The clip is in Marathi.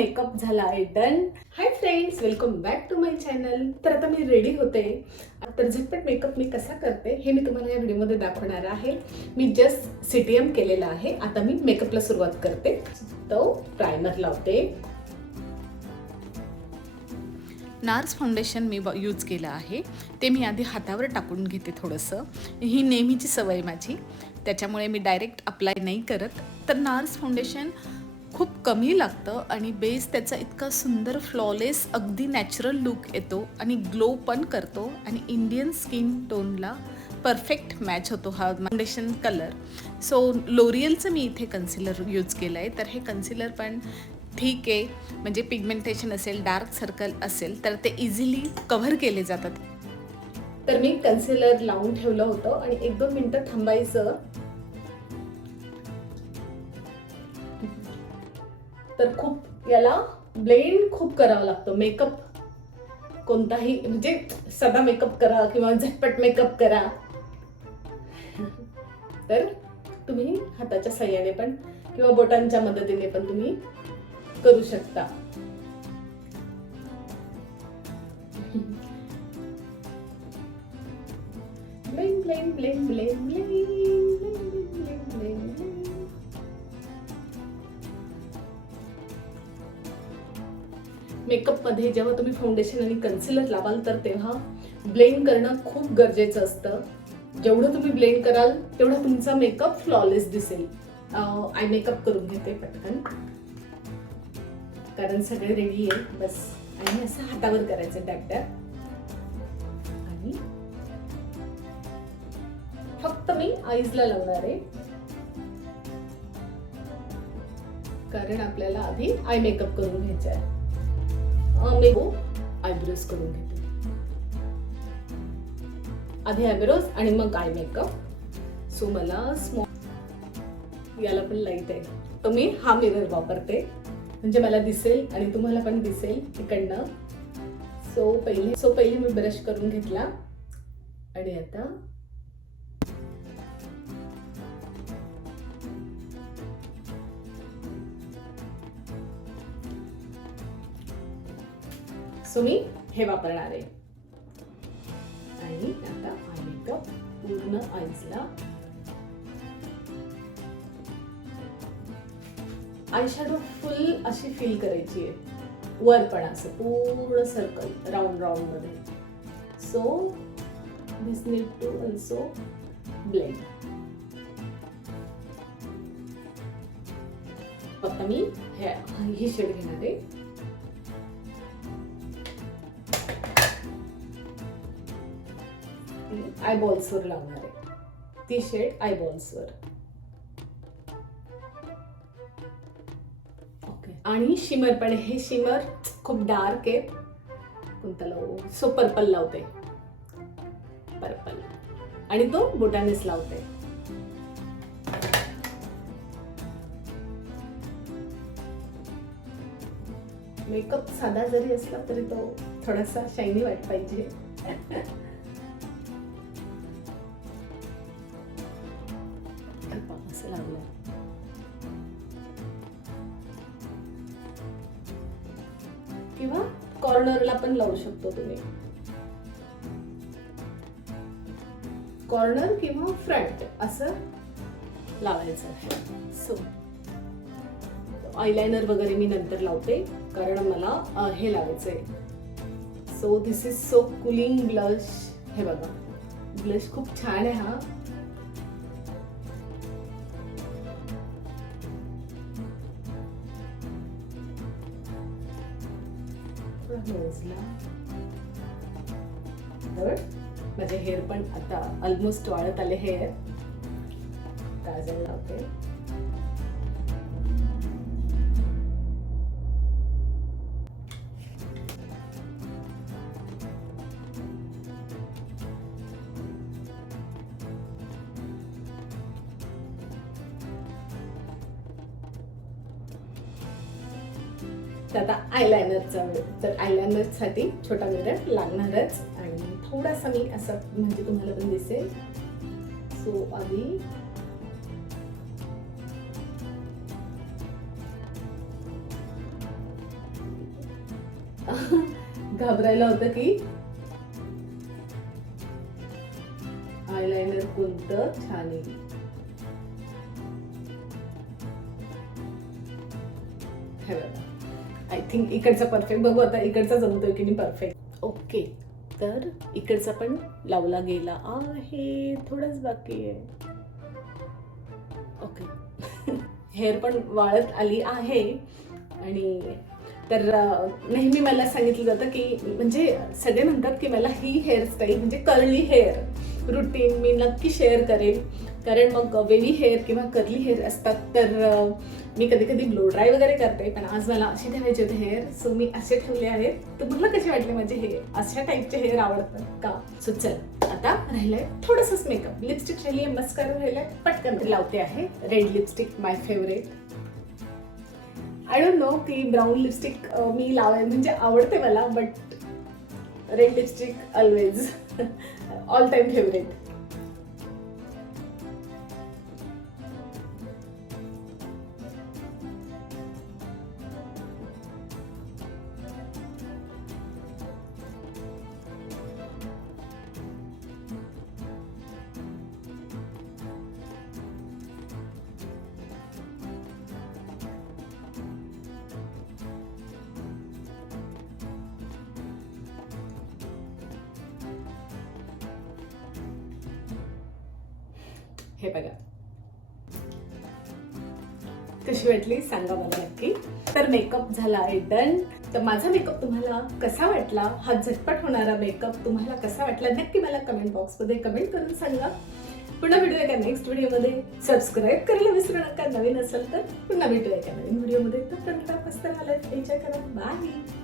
मेकअप झाला आहे done. Hi friends welcome back to my channel तर आता मी रेडी होते. तर झटपट मेकअप मी कसा करते हे मी तुम्हाला या व्हिडिओमध्ये दाखवणार आहे. मी जस्ट सी टी एम केलेला आहे. आता मी मेकअपला सुरुवात करते. तो प्रायमर लावते. नार्स फाउंडेशन मी यूज केलं आहे. ते मी आधी हातावर टाकून घेते थोडंसं. ही नेहमीची सवय माझी. त्याच्यामुळे मी डायरेक्ट अप्लाय नाही करत. तर नार्स फाउंडेशन खूप कमी लागतं आणि बेस त्याचा इतका सुंदर फ्लॉलेस अगदी नॅचरल लुक येतो आणि ग्लो पण करतो आणि इंडियन स्किन टोनला परफेक्ट मॅच होतो हा फाउंडेशन कलर सो लोरियलचं मी इथे कन्सिलर यूज केलं आहे तर हे कन्सिलर पण ठीक आहे. म्हणजे पिगमेंटेशन असेल डार्क सर्कल असेल तर ते इझिली कव्हर केले जातात. तर मी कन्सिलर लावून ठेवलं होतं आणि एक दोन मिनटं थांबायचं. तर खूप याला ब्लेंड खूप करावं लागतं. मेकअप कोणताही म्हणजे सदा मेकअप करा किंवा झटपट मेकअप करा. तर तुम्ही हाताच्या सहाय्याने पण किंवा बोटांच्या मदतीने पण तुम्ही करू शकता. Bling, bling, bling, bling, bling, मेकअपमध्ये जेव्हा तुम्ही फाउंडेशन आणि कन्सिलर लावाल तर तेव्हा ब्लेंड करणं खूप गरजेचं असतं. जेवढं तुम्ही ब्लेंड कराल तेवढा तुमचा मेकअप फ्लॉलेस दिसेल. आय मेकअप करून घेते पटकन. कारण सगळे रेडी आहे बस. आणि असं हातावर करायचं टॅप टॅप आणि फक्त मी आईजला लावणार आहे. कारण आपल्याला आधी आय मेकअप करून घ्यायचा आहे. हो आयब्रोज करून घेते आधी आयब्रोज आणि मग आय मेकअप सो मला स्मॉल याला पण लाइट आहे. तर मी हा मिरर वापरते. म्हणजे मला दिसेल आणि तुम्हाला पण दिसेल तिकडनं सो पहिले सो पहिले मी ब्रश करून घेतला. आणि आता सो मी हे वापरणार आहे. आणि आता आय मेकअप पूर्ण आईजला. आयशॅडो फुल अशी फील करायची आहे. वर पण असं पूर्ण सर्कल राऊंड राऊंडमध्ये. So this need to also blend फक्त मी हे ही शेड घेणार आहे. आयबॉल्सवर लावणार आहे. ती शेड आयबॉल्सवर ओके आणि शिमर पण हे शिमर खूप डार्क आहे. कोणता लावू सो पर्पल लावते. पर्पल आणि तो बोटानेच लावते. मेकअप साधा जरी असला तरी तो थोडासा शायनी वाट पाहिजे. कॉर्नरला पण लावू शकतो तुम्ही. कॉर्नर किंवा फ्रंट असं लावायचं आहे. सो आयलायनर वगैरे मी नंतर लावते कारण मला हे हे लावायचंय. So this is so cooling blush हे बघा. ब्लश खूप छान आहे हा. तर माझे हेअर पण आता ऑलमोस्ट वाळत आले हेअर काजल लावते तर आता आयलायनरचा वेळ. तर आयलायनरसाठी छोटा मिरर लागणारच. आणि थोडासा मी असं म्हणजे तुम्हाला पण दिसेल. सो आधी घाबरायला होतं की आयलायनर कोणतं? छान येईल आय थिंक इकडचा परफेक्ट बघू आता इकडचा जमतोय की नाही परफेक्ट ओके तर इकडचा पण लावला गेला आहे. थोडंच बाकी आहे. ओके हेअर पण वाळत आली आहे. आणि तर नेहमी मला सांगितलं जातं की म्हणजे सगळे म्हणतात की मला ही हेअरस्टाईल म्हणजे कर्ली हेअर रुटीन मी नक्की शेअर करेन. कारण मग वेवी हेअर किंवा कर्ली हेअर असतात तर मी कधी कधी ब्लो ड्राय वगैरे करते पण आज मला असे ठेवायचे होते हेअर सो मी असे ठेवले आहेत. तुम्हाला कसे वाटले माझे हेअर अशा टाईपचे हेअर आवडतात का? सो चल आता राहिलंय थोडंसंच मेकअप लिपस्टिक राहिली आहे मस्कारा राहिलाय पटकन लावते आहे. Red lipstick my favourite I don't know की ब्राऊन लिपस्टिक मी लावाय म्हणजे आवडते मला but red lipstick always all time favourite हे बघा. कशी वाटली? सांगा मला नक्की. तर मेकअप झाला आहे डन तर माझा मेकअप तुम्हाला कसा वाटला? हा झटपट होणारा मेकअप तुम्हाला कसा वाटला? नक्की मला कमेंट बॉक्समध्ये कमेंट करून सांगा. पुन्हा भेटूया का नेक्स्ट व्हिडिओमध्ये सबस्क्राईब करायला विसरू नका. नवीन असेल तर पुन्हा भेटूया एका नवीन व्हिडिओमध्ये तर मस्त मला एन्जॉय करा. बाय